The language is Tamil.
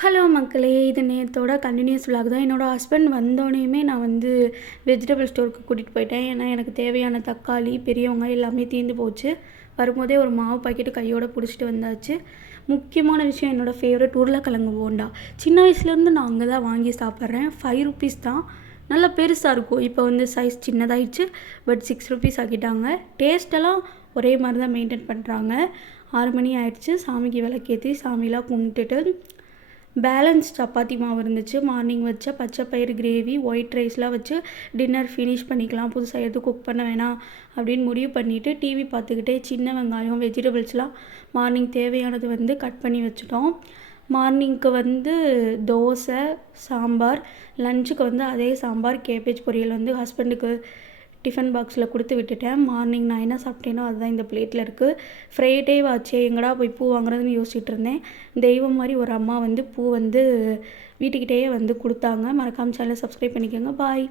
ஹலோ மக்களே! இது நேத்தோட கன்டினியூஸ் விலாக் தான். என்னோட ஹஸ்பண்ட் வந்தோனேயுமே நான் வெஜிடபிள் ஸ்டோருக்கு கூட்டிகிட்டு போயிட்டேன். ஏன்னா, எனக்கு தேவையான தக்காளி, பெரிய வெங்காயம் எல்லாமே தீர்ந்து போச்சு. வரும்போதே ஒரு மாவு பாக்கெட்டு கையோட புடிச்சிட்டு வந்தாச்சு. முக்கியமான விஷயம் என்னோட ஃபேவரட் உருளைக்கிழங்கு போண்டா. சின்ன வயசுலேருந்து நான் அங்க தான் வாங்கி சாப்பிட்றேன். ₹5 தான். நல்லா பெருசா இருக்கும். இப்போ சைஸ் சின்னதாயிடுச்சு. பட் ₹6 ஆக்கிட்டாங்க. டேஸ்ட்டெல்லாம் ஒரே மாரி தான் மெயின்டெயின் பண்ணுறாங்க. 6 மணி ஆயிடுச்சு. சாமிக்கு விளக்கேத்தி சாமிலாம் கும்பிட்டுட்டு பேலன்ஸ் சப்பாத்தி மாவு இருந்துச்சு. மார்னிங் வச்ச பச்சை பயிறு கிரேவி, ஒயிட் ரைஸ்லாம் வச்சு டின்னர் ஃபினிஷ் பண்ணிக்கலாம். புதுசாக எதுவும் குக் பண்ண வேணாம் அப்படின்னு முடிவு பண்ணிவிட்டு டிவி பார்த்துக்கிட்டே சின்ன வெங்காயம், வெஜிடபிள்ஸ்லாம் மார்னிங் தேவையானது கட் பண்ணி வச்சுட்டோம். மார்னிங்க்கு தோசை, சாம்பார். லஞ்சுக்கு அதே சாம்பார், கேபேஜ் பொரியல் ஹஸ்பண்டுக்கு டிஃபன் பாக்ஸில் கொடுத்து விட்டுட்டேன். மார்னிங் நான் என்ன சாப்பிட்டேனோ அதுதான் இந்த பிளேட்டில் இருக்குது. ஃப்ரைடே ஆச்சே எங்கடா போய் பூ வாங்குறதுன்னு யோசிச்சுட்டு இருந்தேன். தெய்வம் மாதிரி ஒரு அம்மா பூ வீட்டுக்கிட்டேயே கொடுத்தாங்க. மறக்காமல் சேனலை சப்ஸ்கிரைப் பண்ணிக்கோங்க. பாய்.